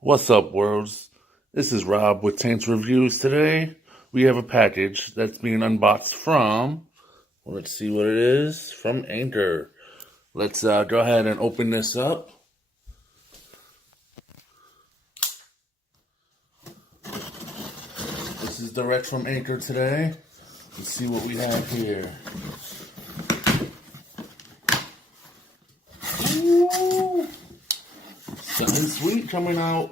What's up, worlds? This is Rob with Taints Reviews. Today, we have a package that's being unboxed from, let's see what it is, from Anchor. Let's go ahead and open this up. This is direct from Anchor today. Let's see what we have here. Ooh, something sweet coming out.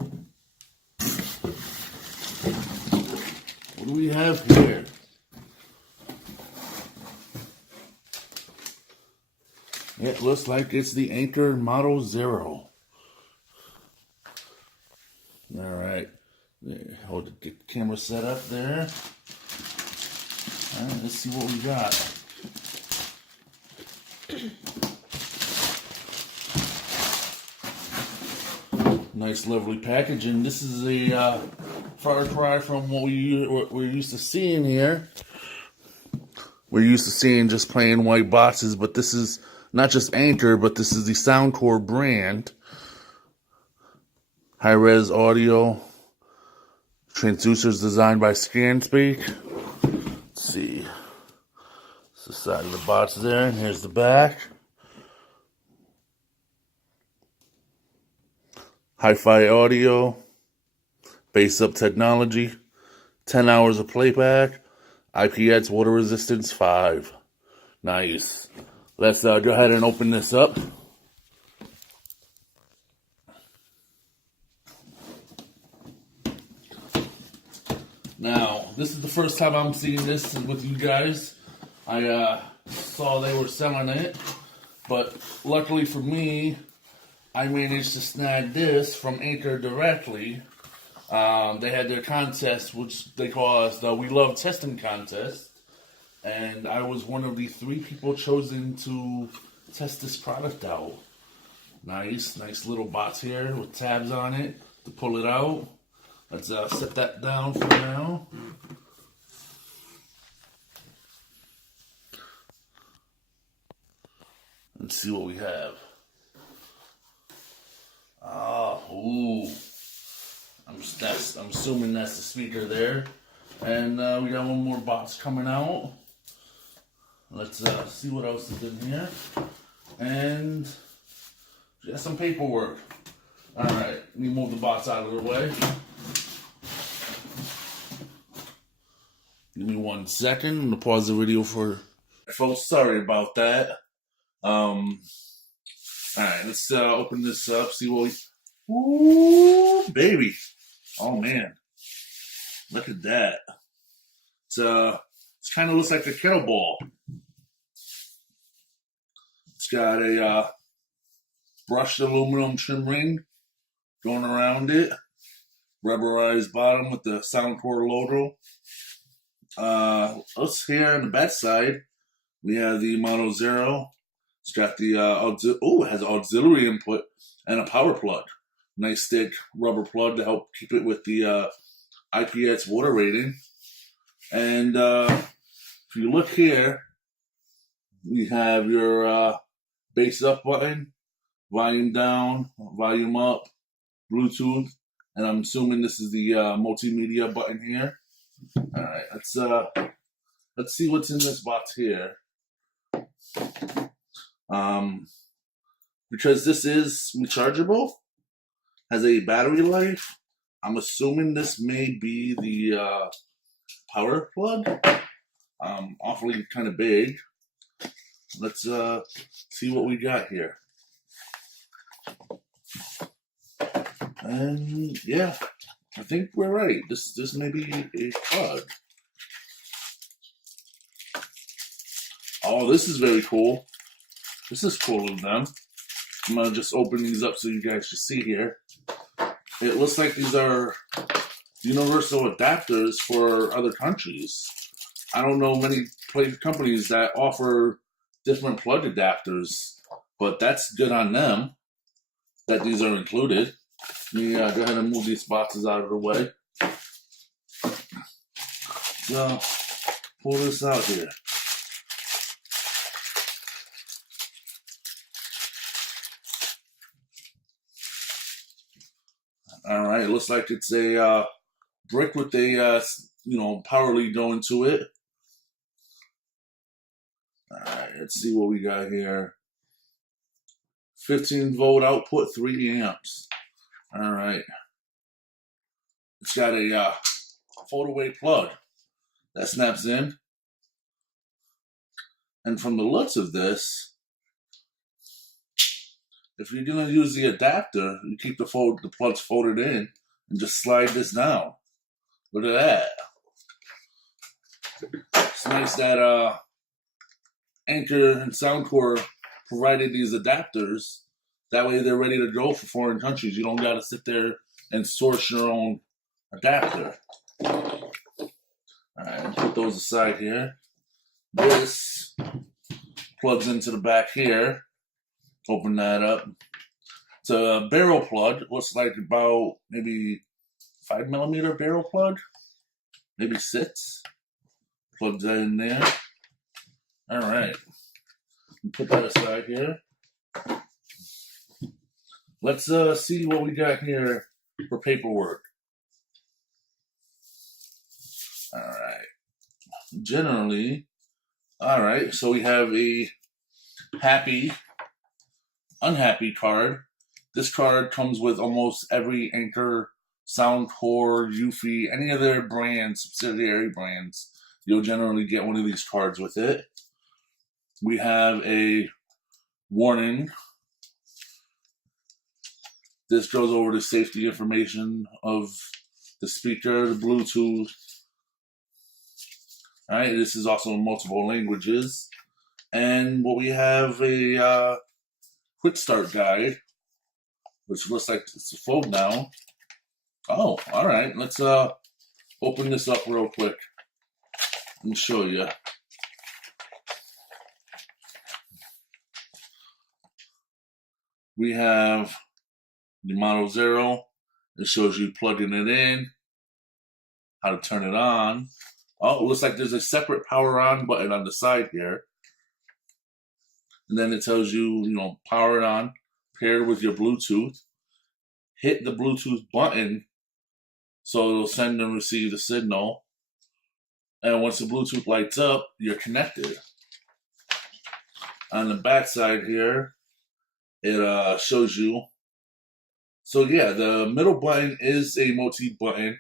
What do we have here? It looks like it's the Anchor Model Zero. Alright. Hold the camera set up there. Alright, let's see what we got. Nice, lovely packaging. This is a far cry from what we're used to seeing here. We're used to seeing just plain white boxes, but this is not just Anchor, but this is the SoundCore brand. High-res audio. Transducers designed by ScanSpeak. Let's see. It's the side of the box there, and here's the back. Hi-fi audio, bass up technology, 10 hours of playback, IPX water resistance 5. Nice. Let's go ahead and open this up. Now, this is the first time I'm seeing this with you guys. I saw they were selling it, but luckily for me, I managed to snag this from Anchor directly. They had their contest, which they call us the We Love Testing Contest. And I was one of the 3 people chosen to test this product out. Nice little box here with tabs on it to pull it out. Let's set that down for now. Let's see what we have. Ooh. I'm assuming that's the speaker there. And we got one more box coming out. Let's see what else is in here. And we got some paperwork. Alright, let me move the box out of the way. Give me 1 second. I'm gonna pause the video for folks. Sorry about that. Alright, let's open this up, see what we... Ooh, baby. Oh, man. Look at that. It kind of looks like a kettlebell. It's got a brushed aluminum trim ring going around it. Rubberized bottom with the SoundCore logo. Let's here on the back side, we have the Model Zero. It's got the it has auxiliary input and a power plug. Nice thick rubber plug to help keep it with the IPX water rating. And if you look here, you have your bass up button, volume down, volume up, Bluetooth, and I'm assuming this is the multimedia button here. All right, let's see what's in this box here. Because this is rechargeable, has a battery life, I'm assuming this may be the power plug. Awfully kind of big. Let's see what we got here. And yeah, I think we're right. This may be a plug. Oh, this is very cool. This is cool of them. I'm gonna just open these up so you guys can see here. It looks like these are universal adapters for other countries. I don't know many companies that offer different plug adapters, but that's good on them that these are included. Let me go ahead and move these boxes out of the way. So, pull this out here. All right, it looks like it's a brick with a power lead going to it. All right, let's see what we got here. 15-volt output, 3 amps. All right. It's got a fold-away plug that snaps in. And from the looks of this, if you're going to use the adapter, you keep the plugs folded in and just slide this down. Look at that. It's nice that Anchor and SoundCore provided these adapters. That way they're ready to go for foreign countries. You don't got to sit there and source your own adapter. All right, put those aside here. This plugs into the back here. Open that up. It's a barrel plug. Looks like about maybe 5mm barrel plug. Maybe 6. Plug that in there. All right. Put that aside here. Let's see what we got here for paperwork. All right. Generally, all right. So we have a happy, unhappy card. This card comes with almost every Anchor, SoundCore, Eufy, any of their brands, subsidiary brands. You'll generally get one of these cards with it. We have a warning. This goes over the safety information of the speaker, the Bluetooth. All right, this is also in multiple languages. And what we have a quick start guide, which looks like it's a fold now. Oh, all right. Let's open this up real quick and show you. We have the Model Zero. It shows you plugging it in, how to turn it on. Oh, it looks like there's a separate power on button on the side here. And then it tells you, power it on, paired with your Bluetooth. Hit the Bluetooth button so it'll send and receive the signal. And once the Bluetooth lights up, you're connected. On the back side here, it shows you. So yeah, the middle button is a motif button.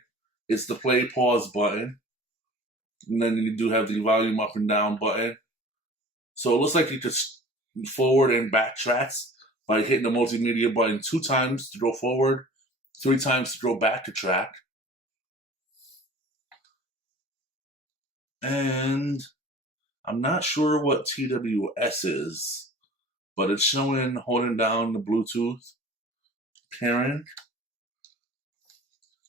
It's the play pause button. And then you do have the volume up and down button. So it looks like you could forward and back tracks by hitting the multimedia button 2 times to go forward, 3 times to go back to track. And I'm not sure what TWS is, but it's showing holding down the Bluetooth pairing.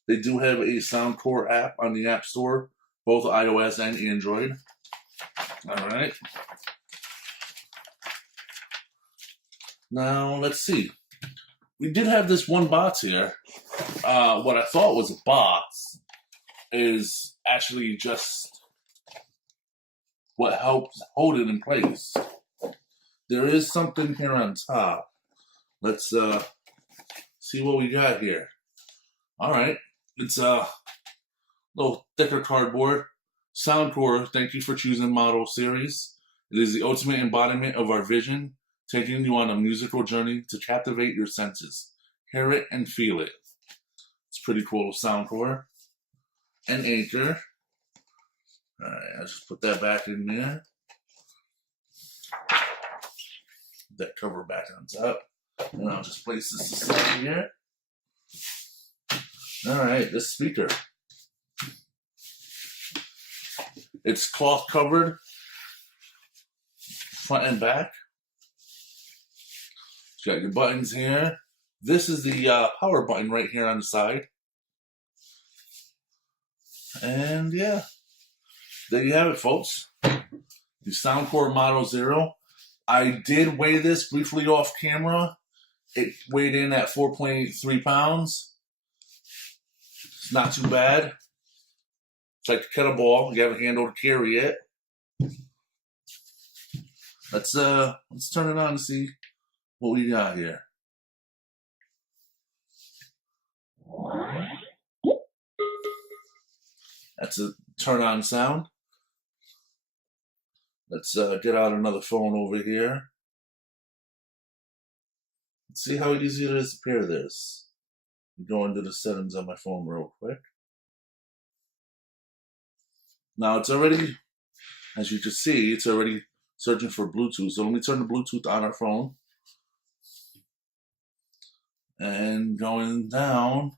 They do have a SoundCore app on the App Store, both iOS and Android. All right. Now, let's see. We did have this one box here. What I thought was a box is actually just what helps hold it in place. There is something here on top. Let's see what we got here. All right. It's a little thicker cardboard. SoundCore, thank you for choosing Model Series. It is the ultimate embodiment of our vision, taking you on a musical journey to captivate your senses. Hear it and feel it. It's pretty cool, SoundCore. And Anchor. All right, I'll just put that back in there. That cover back on top. And I'll just place this aside here. All right, this speaker. It's cloth covered, front and back. You got your buttons here. This is the power button right here on the side. And yeah, there you have it, folks. The SoundCore Model Zero. I did weigh this briefly off camera. It weighed in at 4.3 pounds. It's not too bad. It's like a kettlebell. You have a handle to carry it. Let's turn it on and see what we got here. That's a turn on sound. Let's get out another phone over here. Let's see how easy it is to pair this. Go into the settings on my phone real quick. Now it's already, as you can see, it's already searching for Bluetooth. So let me turn the Bluetooth on our phone. And going down,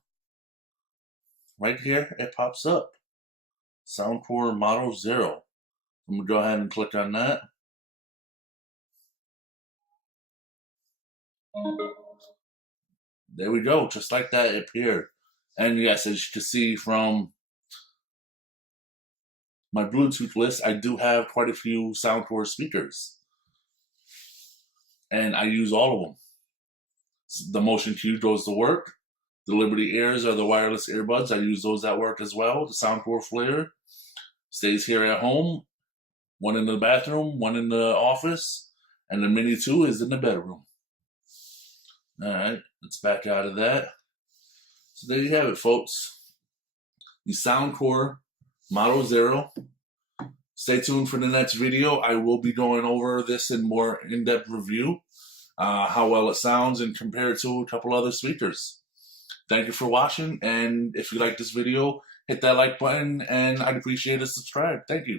right here, it pops up. SoundCore Model Zero. I'm going to go ahead and click on that. There we go. Just like that, it appeared. And yes, as you can see from my Bluetooth list, I do have quite a few SoundCore speakers. And I use all of them. The Motion Q goes to work. The Liberty Airs are the wireless earbuds. I use those at work as well. The SoundCore Flare stays here at home. One in the bathroom, one in the office, and the Mini 2 is in the bedroom. All right, let's back out of that. So there you have it, folks. The SoundCore Model Zero. Stay tuned for the next video. I will be going over this in more in-depth review, how well it sounds and compare it to a couple other speakers. Thank you for watching, and if you like this video, hit that like button, and I'd appreciate a subscribe. Thank you.